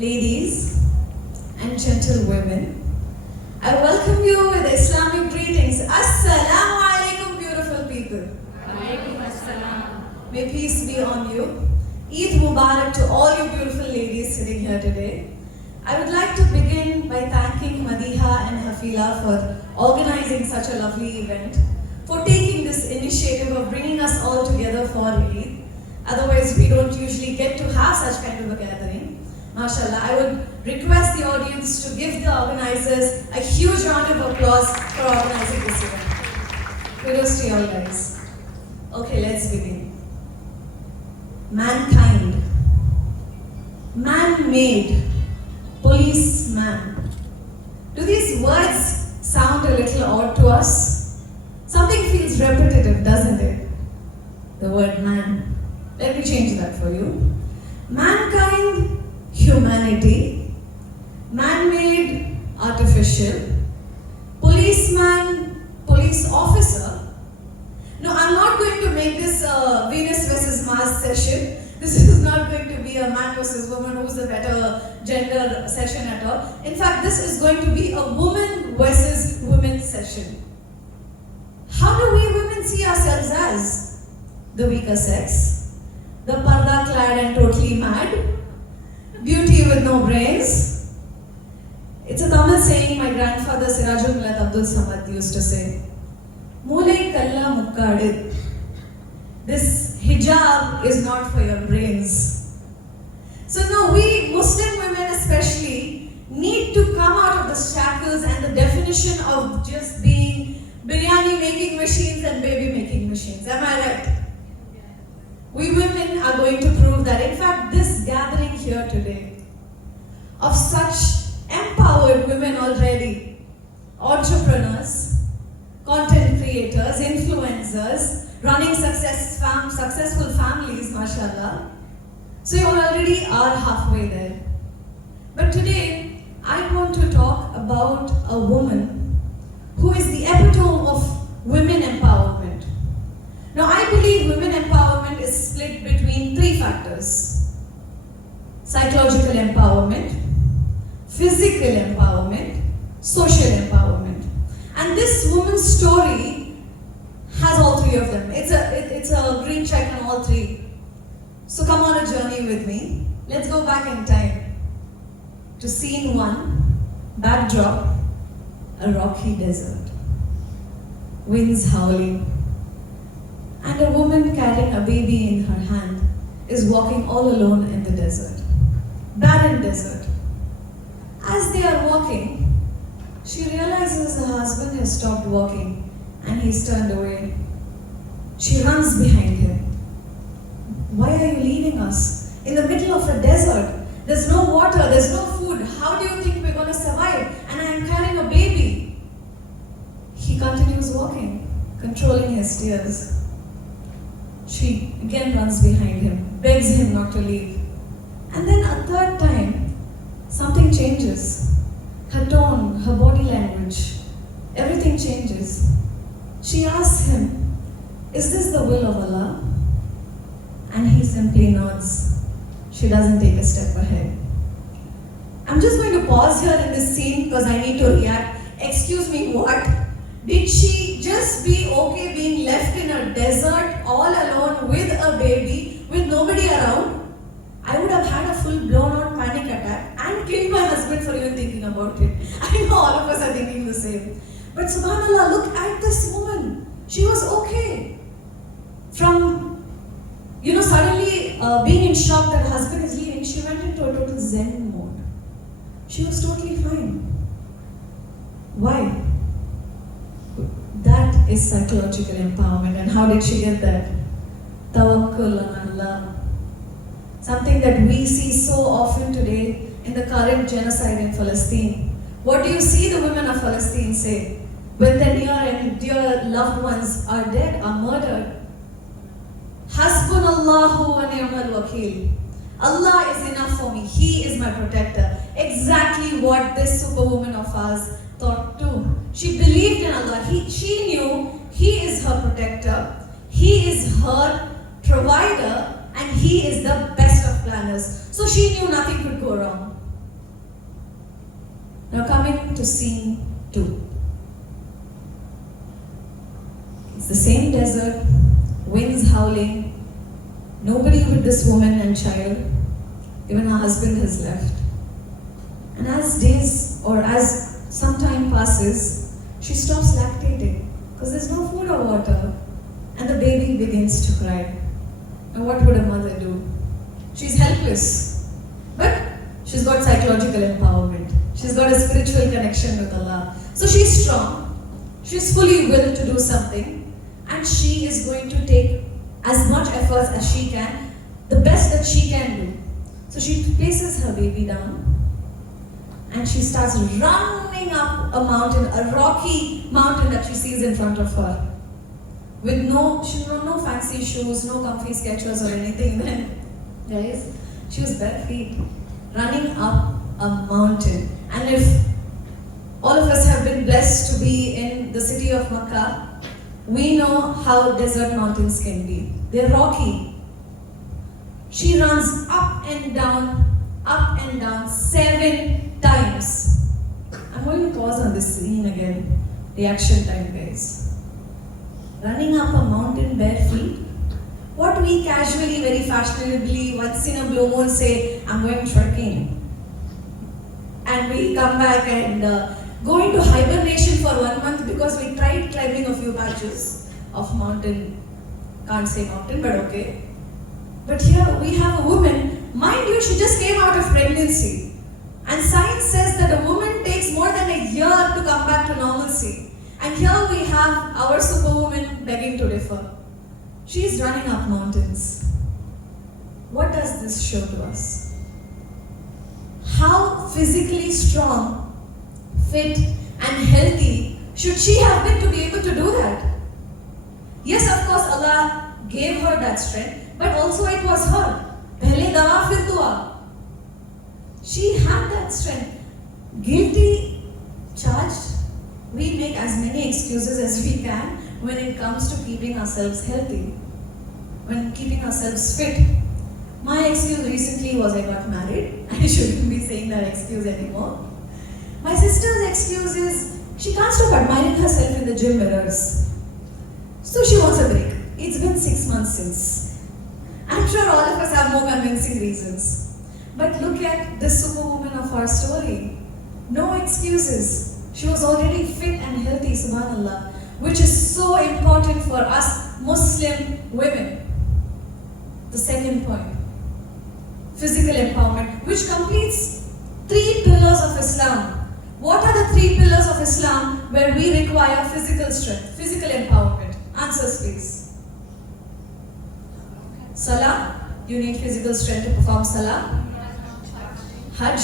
ladies and gentlewomen, I welcome you with Islamic greetings. Assalamu alaikum, beautiful people. Alaikum assalam. May peace be on you. Eid Mubarak to all you beautiful ladies sitting here today. I would like to begin by thanking Madiha and Hafila for organizing such a lovely event, for taking this initiative of bringing us all together for Eid. Otherwise, we don't usually get to have such kind of a gathering. MashaAllah, I would request the audience to give the organizers a huge round of applause for organizing this event. Kudos to you all guys. Okay, let's begin. Mankind. Man-made. Policeman. Do these words sound a little odd to us? Something feels repetitive, doesn't it? The word man. Let me change that for you. Mankind, humanity. Man-made, artificial. Policeman, police officer. No, I'm not going to make this a Venus versus Mars session. This is not going to be a man versus woman who's the better gender session at all. In fact, this is going to be a woman versus women session. How do we women see ourselves as? The weaker sex? The parda clad and totally mad? Beauty with no brains? It's a Tamil saying my grandfather Sirajul Millat Abdul Samad used to say. Mulai kalla mukkadu. This hijab is not for your brains. So no, we Muslim women especially need to come out of the shackles and the definition of just being biryani making machines and baby making machines. Am I right? We women are going to prove that. In fact, this gathering here today of such empowered women already, entrepreneurs, content creators, influencers, running successful families, mashallah. So you already are halfway there. But today, I want to talk about a woman who is the epitome of women empowerment. Now, I believe women empowerment is split between three factors: psychological empowerment, physical empowerment, social empowerment. And this woman's story has all three of them. It's a green check on all three. So come on a journey with me. Let's go back in time to scene one, backdrop, a rocky desert. Winds howling. And a woman carrying a baby in her hand is walking all alone in the desert. Barren desert. As they are walking, she realizes her husband has stopped walking and he's turned away. She runs behind him. Why are you leaving us? In the middle of a desert. There's no water, there's no food. How do you think we're going to survive? And I'm carrying a baby. He continues walking, controlling his tears. She again runs behind him, begs him not to leave. And then a third time, something changes. Her tone, her body language, everything changes. She asks him, "Is this the will of Allah?" And he simply nods. She doesn't take a step ahead. I'm just going to pause here in this scene because I need to react. Excuse me, what? Did she just be okay being left in a desert all alone with a baby, with nobody around? I would have had a full-blown out panic attack and killed my husband for even thinking about it. I know all of us are thinking the same. But subhanAllah, look at this woman. She was okay. From, suddenly being in shock that her husband is leaving, she went into a total Zen mode. She was totally fine. Why? That is psychological empowerment. And how did she get that? Tawakkul on Allah. Something that we see so often today in the current genocide in Palestine. What do you see the women of Palestine say? When their near and dear loved ones are dead, are murdered. Hasbunallahu wa ni'mal wakil. Allah is enough for me. He is my protector. Exactly what this superwoman of ours thought too. She believed in Allah. She knew He is her protector. He is her provider. And He is the best of planners. So she knew nothing could go wrong. Now coming to scene 2. It's the same desert, winds howling, nobody with this woman and child, even her husband has left. And as days or as some time passes, she stops lactating because there's no food or water, and the baby begins to cry. Now what would a mother do? She's helpless, but she's got psychological empowerment. She's got a spiritual connection with Allah. So she's strong, she's fully willed to do something, and she is going to take as much effort as she can, the best that she can do. So she places her baby down and she starts running up a mountain, a rocky mountain that she sees in front of her. With no fancy shoes, no comfy Skechers or anything then. Guys, she was bare feet, running up a mountain. And if all of us have been blessed to be in the city of Makkah, we know how desert mountains can be. They're rocky. She runs up and down 7 times. I'm going to pause on this scene again. Reaction time, guys. Running up a mountain bare feet. What we casually, very fashionably, once in a blue moon say, I'm going trekking. And we come back and go into hibernation for 1 month because we tried climbing a few patches of mountain. Can't say mountain, but okay. But here we have a woman, mind you, she just came out of pregnancy. And science says that a woman takes more than a year to come back to normalcy. And here we have our superwoman begging to differ. She is running up mountains. What does this show to us? How physically strong, fit, and healthy should she have been to be able to do that? Yes, of course, Allah gave her that strength, but also it was her. Pehle dawa fir dua. She had that strength. Guilty, charged, we make as many excuses as we can when it comes to keeping ourselves healthy, when keeping ourselves fit. My excuse recently was I got married. I shouldn't be saying that excuse anymore. My sister's excuse is she can't stop admiring herself in the gym mirrors. So she wants a break. It's been 6 months since. I'm sure all of us have more convincing reasons. But look at this superwoman of our story. No excuses. She was already fit and healthy, subhanallah, which is so important for us Muslim women. The second point, physical empowerment, which completes 3 pillars of Islam. What are the 3 pillars of Islam where we require physical strength, physical empowerment? Answers please. Salah, you need physical strength to perform Salah. Hajj,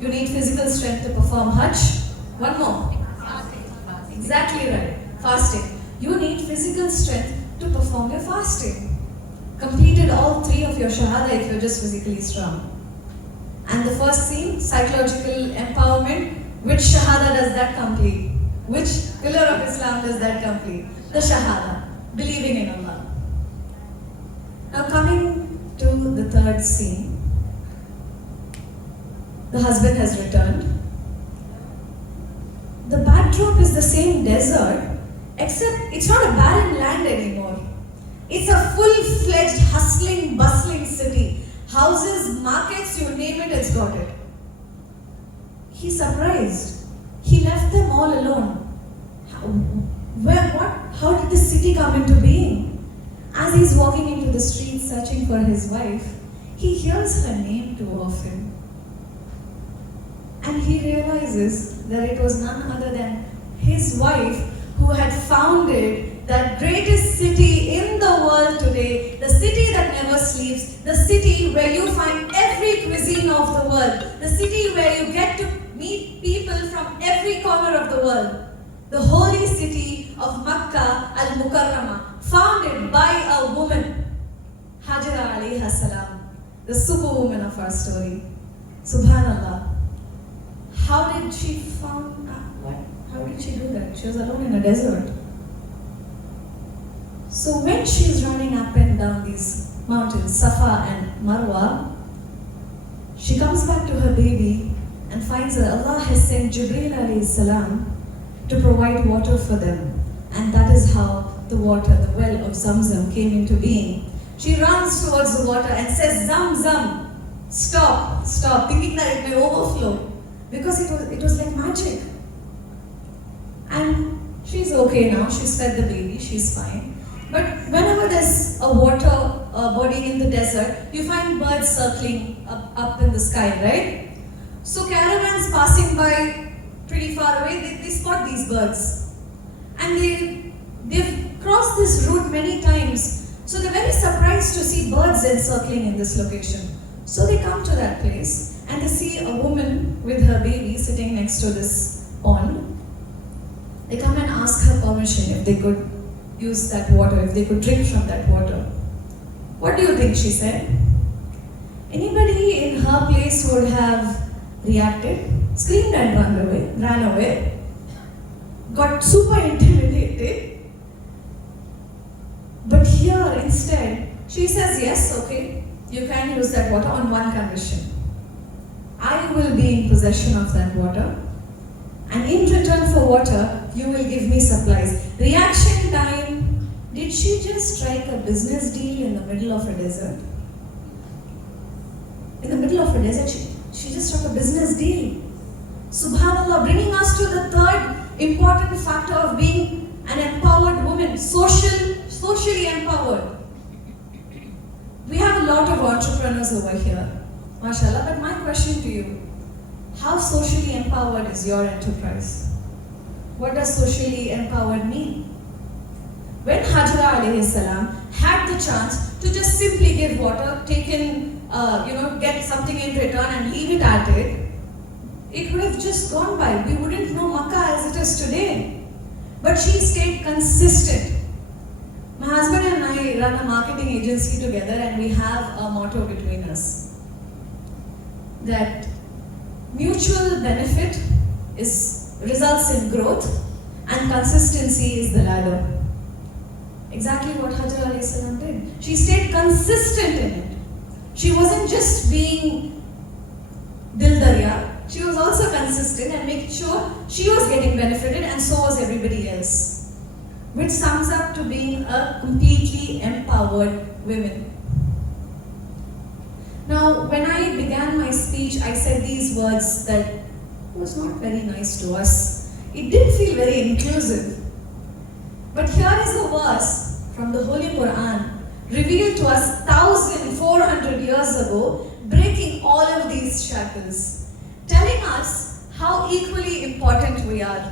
you need physical strength to perform Hajj. One more. Exactly right. Fasting. You need physical strength to perform your fasting. Completed all 3 of your shahada if you're just physically strong. And the first scene, psychological empowerment. Which shahada does that complete? Which pillar of Islam does that complete? The shahada, believing in Allah. Now coming to the third scene. The husband has returned. The backdrop is the same desert, except it's not a barren land anymore. It's a full-fledged, hustling, bustling city. Houses, markets, you name it, it's got it. He's surprised. He left them all alone. How did this city come into being? As he's walking into the streets searching for his wife, he hears her name too often. And he realizes that it was none other than his wife who had founded that greatest city in the world today, the city that never sleeps, the city where you find every cuisine of the world, the city where you get to meet people from every corner of the world. The holy city of Makkah al-Mukarramah, founded by a woman, Hajara alayha salam, the superwoman of our story. Subhanallah. How did she found what? How did she do that? She was alone in a desert. So when she's running up and down these mountains, Safa and Marwa, she comes back to her baby and finds that Allah has sent Jibreel alayhi salam to provide water for them. And that is how the water, the well of Zamzam came into being. She runs towards the water and says, Zamzam, stop, stop, thinking that it may overflow. Because it was like magic. And she's okay now, she's fed the baby, she's fine. But whenever there's a water body in the desert, you find birds circling up in the sky, right? So caravans passing by pretty far away, they spot these birds. And they've crossed this route many times. So they're very surprised to see birds encircling in this location. So they come to that place and they see a woman with her baby sitting next to this pond. They come and ask her permission if they could use that water, if they could drink from that water. What do you think she said? Anybody in her place would have reacted, screamed and ran away, got super intimidated. But here instead, she says, yes, okay, you can use that water on one condition. I will be in possession of that water, and in return for water, you will give me supplies. Reaction time. Did she just strike a business deal in the middle of a desert? In the middle of a desert, she just struck a business deal. Subhanallah, bringing us to the third important factor of being an empowered woman, socially empowered. We have a lot of entrepreneurs over here, mashallah, but my question to you, how socially empowered is your enterprise? What does socially empowered mean? When Hajra alayhi salam had the chance to just simply give water, take in, get something in return and leave it at it, it would have just gone by. We wouldn't know Makkah as it is today. But she stayed consistent. My husband and I run a marketing agency together, and we have a motto between us that mutual benefit results in growth, and consistency is the ladder. Exactly what Hajra alayhi salam did. She stayed consistent in it. She wasn't just being dildarya, she was also consistent and making sure she was getting benefited and so was everybody else. Which sums up to being a completely empowered woman. Now, when I began my speech, I said these words that was not very nice to us. It didn't feel very inclusive. But here is a verse from the Holy Quran, revealed to us 1,400 years ago, breaking all of these shackles, telling us how equally important we are.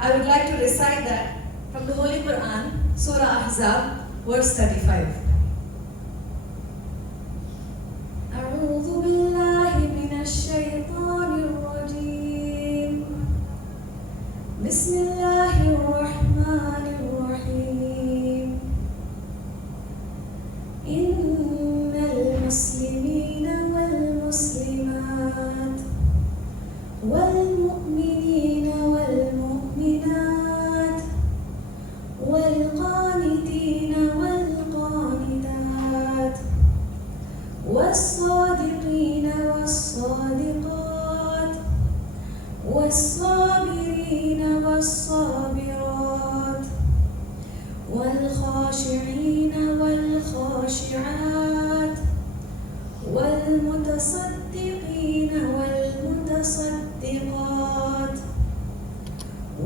I would like to recite that from the Holy Quran, Surah Ahzab, verse 35. أعوذ بالله من الشيطان الرجيم بسم الله الرحمن الرحيم إن المسلمين والمسلمات والمؤمنين والمؤمنات والقانتين والقانتات والصادقين والصادقات والصابرين والصابرات والخاشعين والخاشعات والمتصدقين والمتصدقات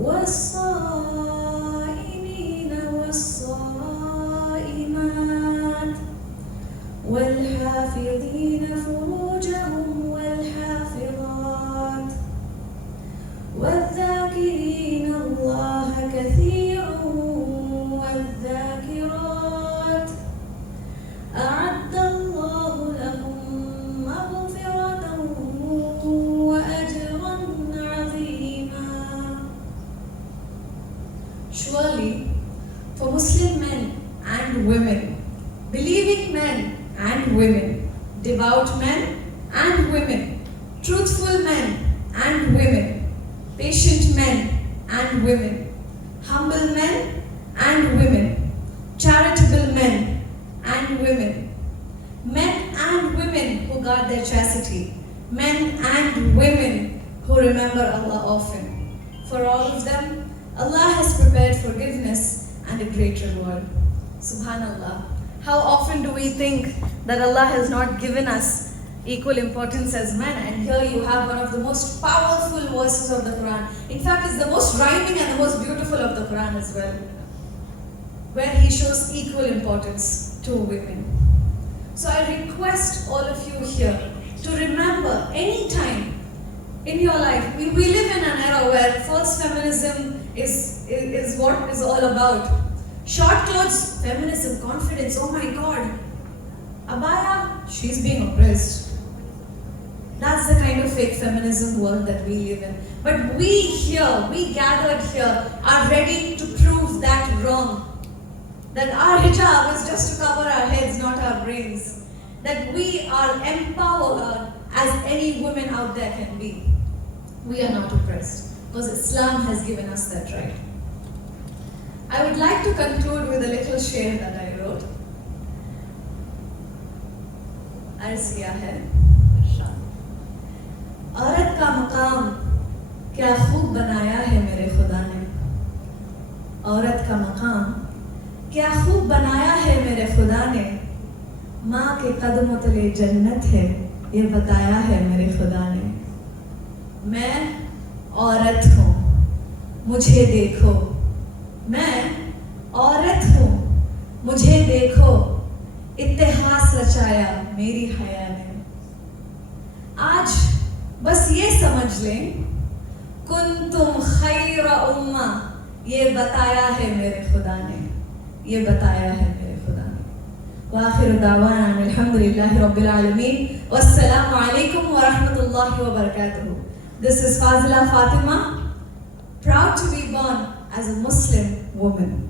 والصائمين والصائمات والحافظين فروجهم والحافظات والذاكرين الله كثيرا والذاكرات أعد الله لهم مغفرة وأجرا عظيما. Surely, for Muslim men and women, believing men and women, devout men and women, truthful men and women, patient men and women, humble men and women, charitable men and women, men and women who guard their chastity, men and women who remember Allah often. For all of them, Allah has prepared forgiveness and a great reward. Subhanallah. How often do we think that Allah has not given us equal importance as men? And here you have one of the most powerful verses of the Quran. In fact, it's the most rhyming and the most beautiful of the Quran as well, where He shows equal importance to women. So I request all of you here to remember any time in your life, we live in an era where false feminism is what is all about. Short clothes, feminism, confidence, oh my God. Abaya, she's being oppressed. That's the kind of fake feminism world that we live in. But we here, we gathered here, are ready to prove that wrong. That our hijab is just to cover our heads, not our brains. That we are empowered as any woman out there can be. We are not oppressed because Islam has given us that right. I would like to conclude with a little share that I wrote. अर्ज़ किया है औरत का मकाम क्या खूब बनाया है मेरे खुदा ने औरत का मकाम क्या खूब बनाया है मेरे खुदा ने माँ के कदमों तले जन्नत है ये बताया है मेरे खुदा ने मैं औरत हूँ मुझे देखो मैं औरत हूँ मुझे देखो इतिहास रचाया मेरी हया ने आज बस ये समझ लें कुंतुम खैरा उम्मा ये बताया है मेरे खुदा ने ये बताया है मेरे खुदा ने वाखिर दावाना अल्हम्दुलिल्लाहि रब्बिल आलमीन वस्सलामु अलैकुम व रहमतुल्लाहि व बरकातुहू. This is Fazila Fatima, proud to be born as a Muslim woman.